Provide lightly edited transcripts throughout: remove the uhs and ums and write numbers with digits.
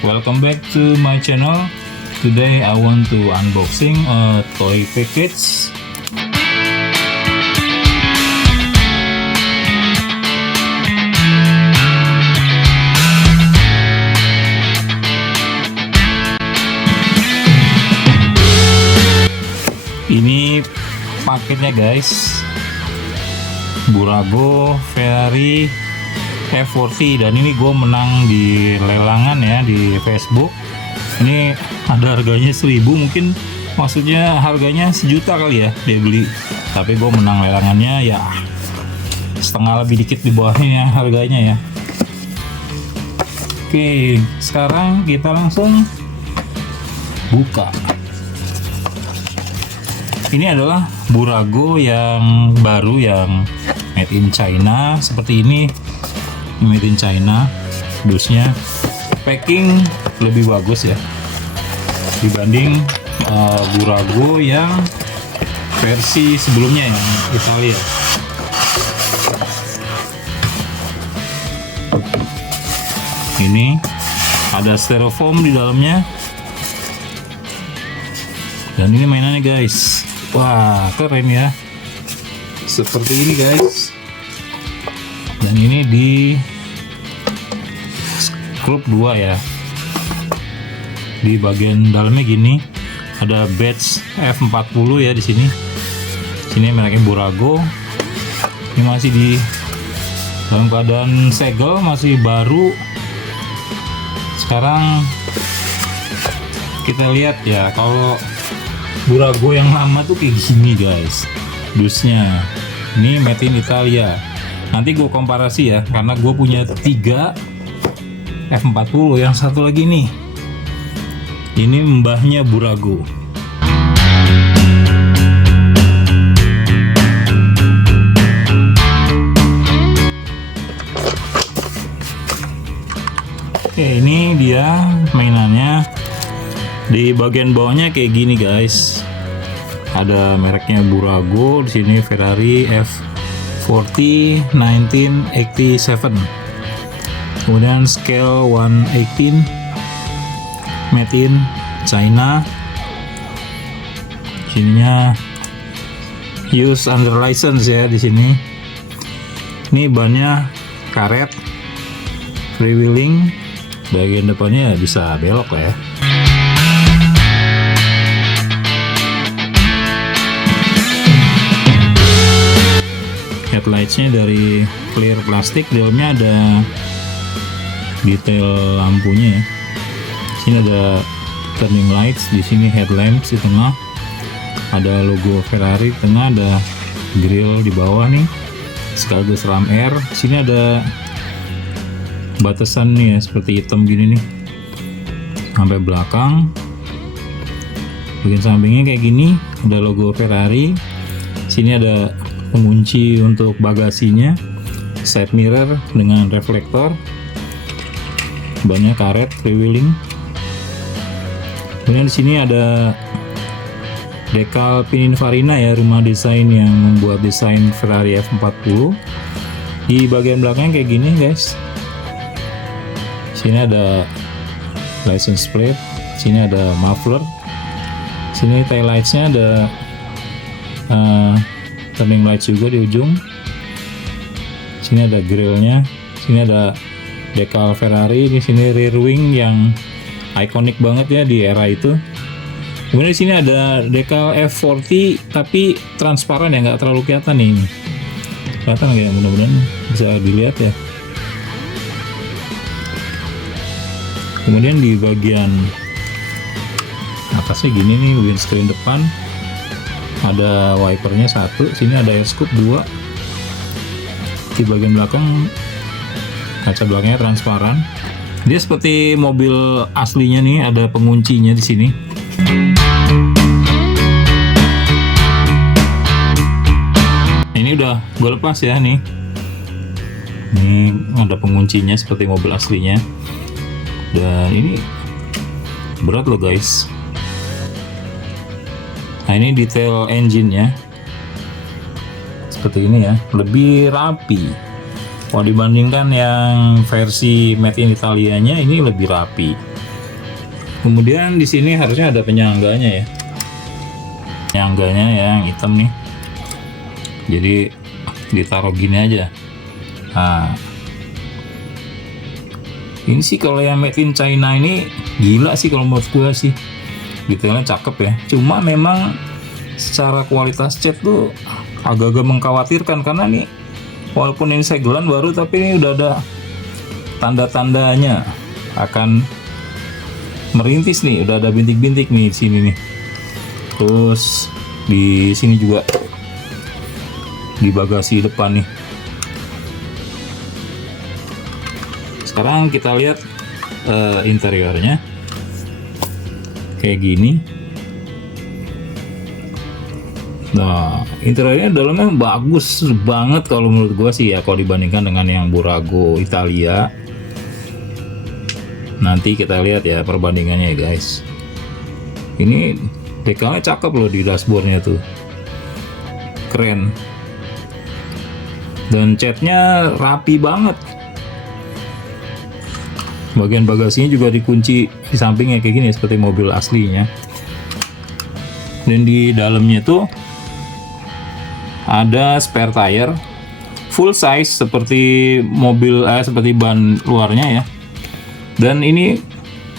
welcome back to my channel. Today I want to unboxing a toy package. Ini paketnya guys, Burago Ferrari F40, dan ini gue menang di lelangan ya di Facebook. Ini ada harganya 1000, mungkin maksudnya harganya 1 juta kali ya dia beli, tapi gue menang lelangannya ya setengah lebih dikit di bawahnya harganya ya. Oke, sekarang kita langsung buka. Ini adalah Burago yang baru, yang made in China seperti ini. Made in China, dusnya packing lebih bagus ya dibanding Burago yang versi sebelumnya yang Italia. Ini ada styrofoam di dalamnya, dan ini mainannya guys. Wah, keren ya, seperti ini guys. Dan ini di skrup 2 ya. Di bagian dalamnya gini ada badge F40 ya di sini. Sini mereknya Burago. Ini masih di dalam keadaan segel, masih baru. Sekarang kita lihat ya, kalau Burago yang lama tuh kayak gini guys dusnya. Ini made in Italia. Nanti gue komparasi ya, karena gue punya 3 F40, yang satu lagi nih, ini mbahnya Burago. Oke, ini dia mainannya. Di bagian bawahnya kayak gini guys, ada mereknya Burago, di sini Ferrari F40 1987, kemudian scale 118, made in China. Sininya use under license ya di sini. Ini bannya karet, freewheeling, bagian depannya bisa belok lah ya. Headlightsnya dari clear plastik, di dalamnya ada detail lampunya ya. Sini ada turning lights, di sini headlamps di tengah, ada logo Ferrari di tengah, ada grill di bawah nih sekaligus ram air. Sini ada batasan nih ya, seperti hitam gini nih sampai belakang. Bagian sampingnya kayak gini, ada logo Ferrari. Sini ada pengunci untuk bagasinya, side mirror dengan reflektor, banyak karet freewheeling. Kemudian di sini ada dekal Pininfarina ya, rumah desain yang membuat desain Ferrari F40. Di bagian belakangnya kayak gini guys. Sini ada license plate, sini ada muffler, sini tail lightsnya ada turning lights juga di ujung. Sini ada grillnya, sini ada dekal Ferrari, di sini rear wing yang ikonik banget ya di era itu. Kemudian di sini ada dekal F40 tapi transparan ya, nggak terlalu kelihatan nih. Ini kelihatan nggak ya? Mudah-mudahan bisa dilihat ya. Kemudian di bagian atasnya gini nih, windscreen depan ada wipernya 1, sini ada air scoop 2. Di bagian belakang kaca belakangnya transparan. Dia seperti mobil aslinya nih, ada penguncinya di sini. Ini udah gue lepas ya nih. Ini ada penguncinya seperti mobil aslinya. Dan ini berat loh guys. Nah, ini detail engine-nya seperti ini ya, lebih rapi. Kalau dibandingkan yang versi made in Italianya, ini lebih rapi. Kemudian di sini harusnya ada penyangganya ya, penyangganya yang hitam nih, jadi ditaruh gini aja. Nah, ini sih kalau yang made in China ini gila sih kalau menurut gua sih, detailnya cakep ya. Cuma memang secara kualitas cat tuh agak-agak mengkhawatirkan, karena nih walaupun ini segelan baru, tapi ini udah ada tanda-tandanya akan merintis nih, udah ada bintik-bintik nih di sini nih. Terus di sini juga di bagasi depan nih. Sekarang kita lihat interiornya kayak gini. Nah, interiornya dalamnya bagus banget kalau menurut gua sih ya, kalau dibandingkan dengan yang Burago Italia. Nanti kita lihat ya perbandingannya ya guys. Ini decalnya cakep loh di dashboardnya tuh, keren. Dan catnya rapi banget. Bagian bagasinya juga dikunci di sampingnya kayak gini seperti mobil aslinya. Dan di dalamnya tuh ada spare tire full size seperti mobil, seperti ban luarnya ya. Dan ini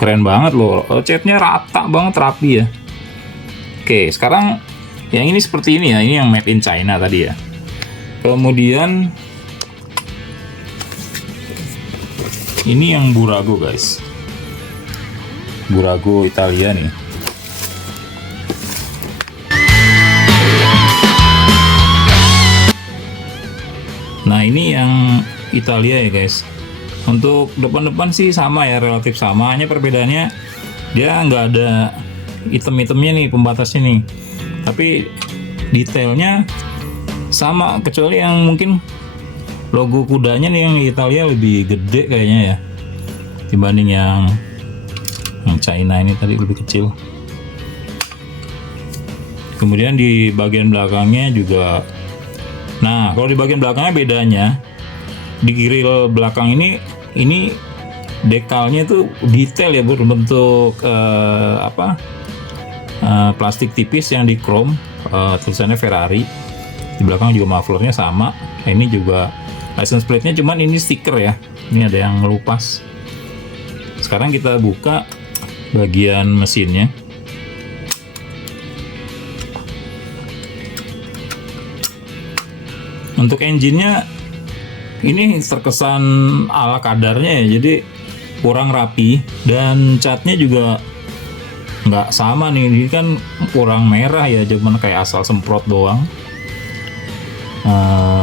keren banget loh, catnya rata banget, rapi ya. Oke, sekarang yang ini seperti ini ya, ini yang made in China tadi ya. Kemudian ini yang Burago guys, Burago Italia nih. Nah ini yang Italia ya guys. Untuk depan-depan sih sama ya, relatif sama, hanya perbedaannya dia nggak ada item-itemnya nih, pembatasnya nih, tapi detailnya sama, kecuali yang mungkin logo kudanya nih yang Italia lebih gede kayaknya ya dibanding yang China ini tadi, lebih kecil. Kemudian di bagian belakangnya juga, nah kalau di bagian belakangnya bedanya di grill belakang ini dekalnya tuh detail ya, berbentuk plastik tipis yang di chrome, tulisannya Ferrari. Di belakang juga mufflernya sama. Nah, ini juga license plate-nya, cuman ini stiker ya, ini ada yang ngelupas. Sekarang kita buka bagian mesinnya. Untuk engine-nya ini terkesan ala kadarnya ya, jadi kurang rapi, dan catnya juga nggak sama nih. Ini kan kurang merah ya, cuman kayak asal semprot doang.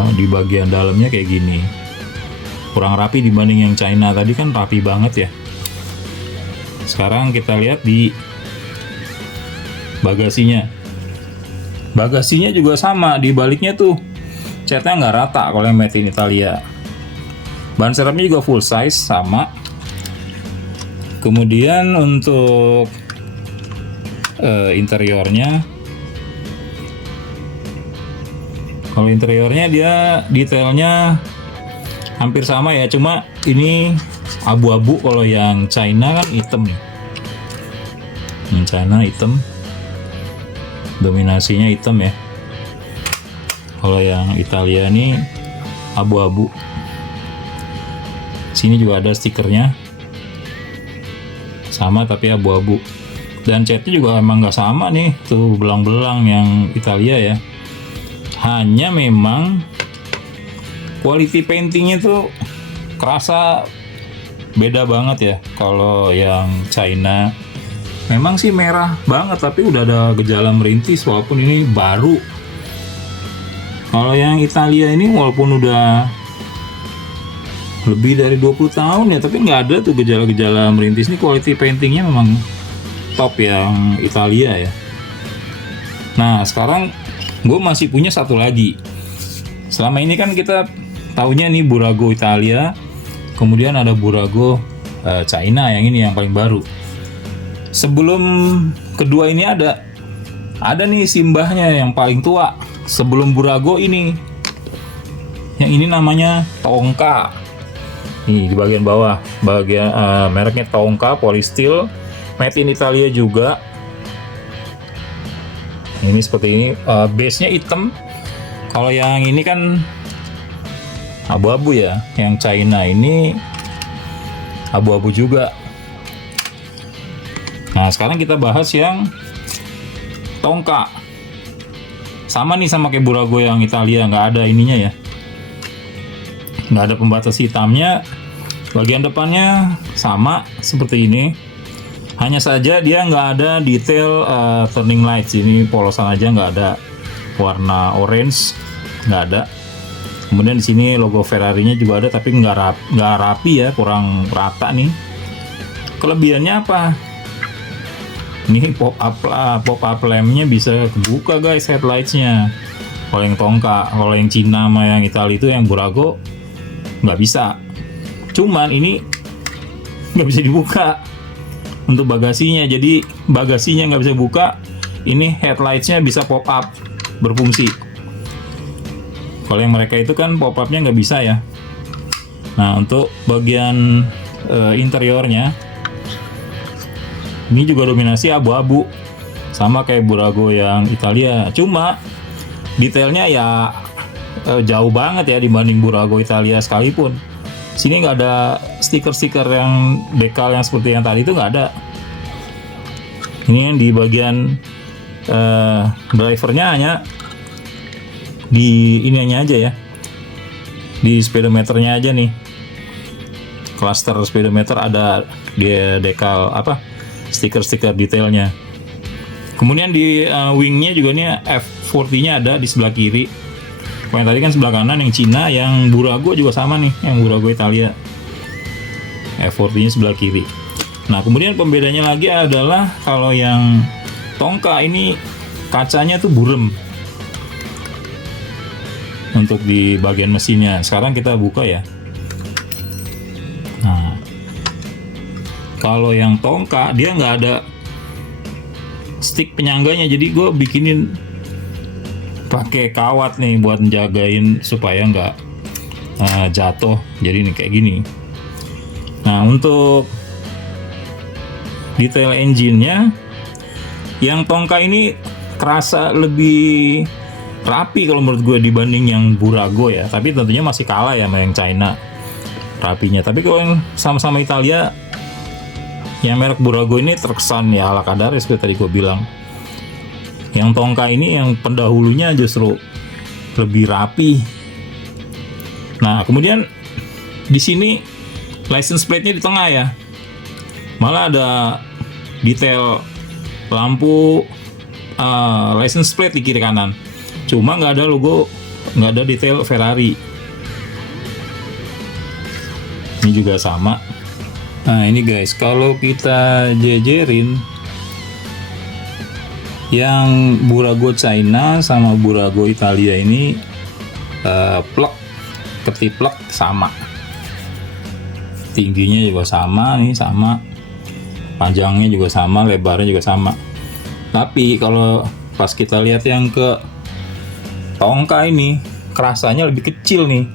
Di bagian dalamnya kayak gini, kurang rapi dibanding yang China tadi, kan rapi banget ya. Sekarang kita lihat di bagasinya. Bagasinya juga sama, di baliknya tuh catnya nggak rata kalau yang made in Italia. Ban serepnya juga full size sama. Kemudian untuk interiornya, kalau interiornya dia detailnya hampir sama ya, cuma ini abu-abu. Kalau yang China kan hitam nih, yang China hitam, dominasinya hitam ya. Kalau yang Italia ini abu-abu. Sini juga ada stikernya sama tapi abu-abu, dan catnya juga emang nggak sama nih, tuh belang-belang yang Italia ya. Hanya memang quality paintingnya tuh kerasa beda banget ya. Kalau yang China memang sih merah banget, tapi udah ada gejala merintis walaupun ini baru. Kalau yang Italia ini walaupun udah lebih dari 20 tahun ya, tapi nggak ada tuh gejala-gejala merintis. Ini quality paintingnya memang top yang Italia ya. Nah sekarang gue masih punya satu lagi. Selama ini kan kita taunya nih Burago Italia, kemudian ada Burago China, yang ini yang paling baru. Sebelum kedua ini ada nih simbahnya yang paling tua sebelum Burago ini. Yang ini namanya Tonka. Nih di bagian bawah, bagian mereknya Tonka Polysteel. made in Italia juga. Ini seperti ini, base-nya hitam. Kalau yang ini kan abu-abu ya. Yang China ini abu-abu juga. Nah, sekarang kita bahas yang Tonka. Sama nih sama kayak Burago yang Italia, nggak ada ininya ya. Nggak ada pembatas hitamnya. Bagian depannya sama seperti ini. Hanya saja dia nggak ada detail turning lights. Ini polosan aja, nggak ada warna orange, nggak ada. Kemudian di sini logo Ferrari-nya juga ada, tapi nggak rapi ya, kurang rata nih. Kelebihannya apa? Ini pop up lamp-nya bisa kebuka guys, headlights-nya. Kalau yang Tonka, kalau yang Cina sama yang Italia itu, yang Burago nggak bisa. Cuman ini nggak bisa dibuka untuk bagasinya. Jadi bagasinya nggak bisa buka. Ini headlights-nya bisa pop up, berfungsi. Kalau yang mereka itu kan pop up-nya nggak bisa ya. Nah, untuk bagian interiornya, ini juga dominasi abu-abu, sama kayak Burago yang Italia. Cuma detailnya ya jauh banget ya dibanding Burago Italia sekalipun. Sini nggak ada stiker-stiker yang decal yang seperti yang tadi itu, nggak ada. Ini yang di bagian drivernya hanya di ininya aja ya, di speedometernya aja nih. Cluster speedometer ada dia decal stiker-stiker detailnya. Kemudian di wingnya juga nih F40-nya ada di sebelah kiri. Yang tadi kan sebelah kanan yang Cina, yang Burago juga sama nih, yang Burago Italia. F40-nya sebelah kiri. Nah, kemudian pembedanya lagi adalah kalau yang Tonka ini kacanya tuh burem untuk di bagian mesinnya. Sekarang kita buka ya. Nah, kalau yang Tonka dia nggak ada stick penyangganya, jadi gue bikinin pakai kawat nih buat menjagain supaya nggak jatuh. Jadi nih kayak gini. Nah, untuk detail engine-nya yang Tonka ini kerasa lebih rapi kalau menurut gue dibanding yang Burago ya. Tapi tentunya masih kalah ya sama yang China rapinya. Tapi kalau yang sama-sama Italia, yang merek Burago ini terkesan ya ala kadar seperti tadi gue bilang. Yang Tonka ini yang pendahulunya justru lebih rapi. Nah, kemudian di sini license plate-nya di tengah ya. Malah ada detail lampu license plate di kiri kanan. Cuma nggak ada logo, nggak ada detail Ferrari. Ini juga sama. Nah, ini guys, kalau kita jejerin yang Burago China sama Burago Italia ini plek, ketiplek sama, tingginya juga sama nih, sama panjangnya juga sama, lebarnya juga sama. Tapi kalau pas kita lihat yang ke Tonka ini kerasanya lebih kecil nih,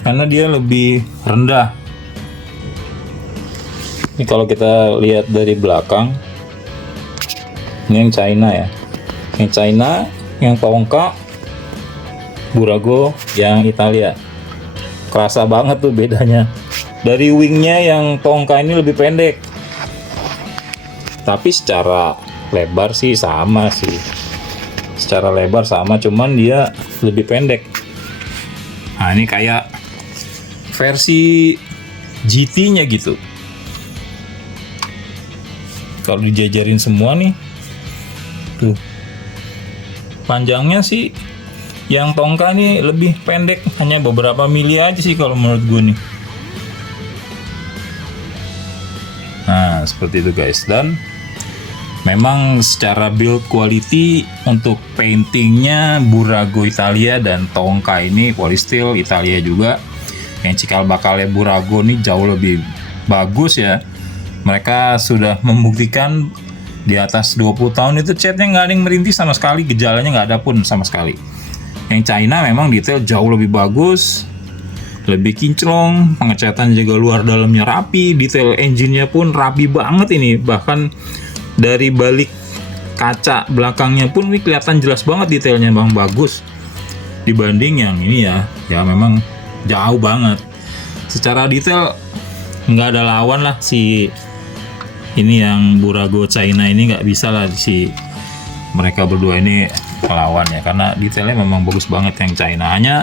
karena dia lebih rendah. Ini kalau kita lihat dari belakang, ini yang China ya, yang China, yang Tonka, Burago yang Italia. Kerasa banget tuh bedanya. Dari wingnya yang Tonka ini lebih pendek, tapi secara lebar sih sama sih. Secara lebar sama, cuman dia lebih pendek. Nah, ini kayak versi GT-nya gitu. Kalau dijajarin semua nih, tuh panjangnya sih yang Tonka nih lebih pendek, hanya beberapa mili aja sih kalau menurut gue nih. Nah, seperti itu guys. Dan memang secara build quality untuk paintingnya Burago Italia dan Tonka ini Polysteel Italia juga. Yang cikal bakalnya Burago nih jauh lebih bagus ya. Mereka sudah membuktikan di atas 20 tahun itu catnya nggak ada yang merintih sama sekali, gejalanya nggak ada pun sama sekali. Yang China memang detail jauh lebih bagus, lebih kinclong, pengecatan juga luar dalamnya rapi, detail engine-nya pun rapi banget ini. Bahkan dari balik kaca belakangnya pun ini kelihatan jelas banget detailnya bang, bagus dibanding yang ini ya memang jauh banget secara detail, nggak ada lawan lah si ini yang Burago China ini, nggak bisa lah si mereka berdua ini melawan ya, karena detailnya memang bagus banget yang China. Hanya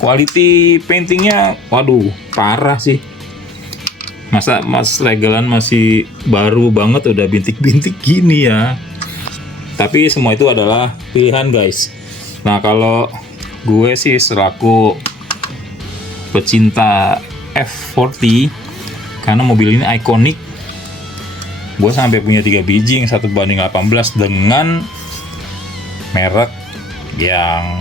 quality paintingnya waduh parah sih, masa Mas Legoland masih baru banget udah bintik-bintik gini ya. Tapi semua itu adalah pilihan guys. Nah kalau gue sih selaku pecinta F40, karena mobil ini ikonik, gue sampai punya 3 biji yang 1:18 dengan merek yang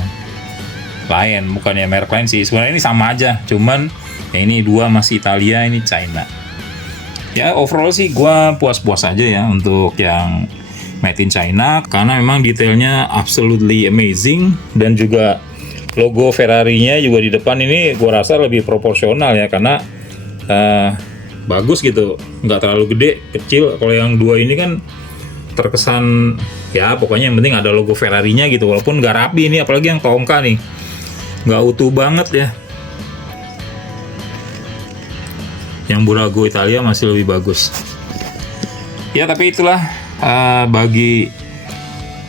lain, bukannya merek lain sih sebenarnya, ini sama aja, cuman yang ini 2 masih Italia, ini China. Ya overall sih gue puas-puas aja ya untuk yang made in China, karena memang detailnya absolutely amazing, dan juga logo Ferrari-nya juga di depan ini gue rasa lebih proporsional ya, karena bagus gitu, nggak terlalu gede, kecil. Kalau yang 2 ini kan terkesan ya pokoknya yang penting ada logo Ferrari-nya gitu, walaupun nggak rapi ini, apalagi yang Tonka nih nggak utuh banget ya. Yang Burago Italia masih lebih bagus ya, tapi itulah bagi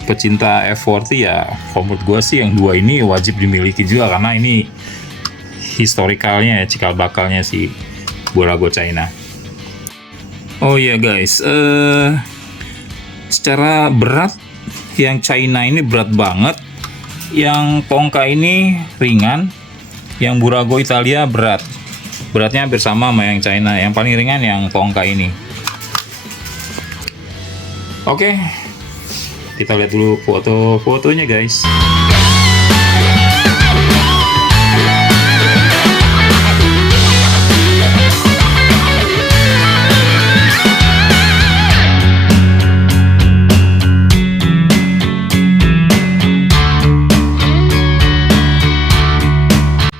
pecinta F40 ya, menurut gue sih yang 2 ini wajib dimiliki juga, karena ini historikalnya ya, cikal bakalnya si Burago China. Oh iya guys, secara berat yang China ini berat banget, yang Tonka ini ringan, yang Burago Italia beratnya hampir sama sama yang China. Yang paling ringan yang Tonka ini. Oke, kita lihat dulu foto-fotonya guys.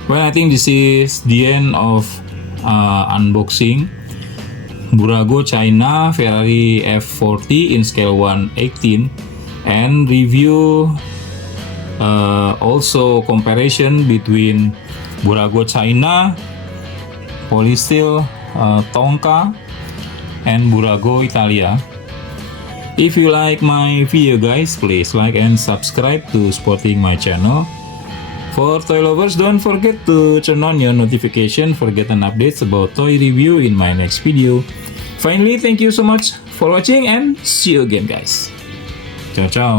Well, I think this is the end of unboxing Burago China Ferrari F40 in scale 1/18, and review also comparison between Burago China, Polysteel Tonka, and Burago Italia. If you like my video guys, please like and subscribe to supporting my channel. For toy lovers, don't forget to turn on your notification for getting updates about toy review in my next video. Finally, thank you so much for watching and see you again guys. Ciao ciao.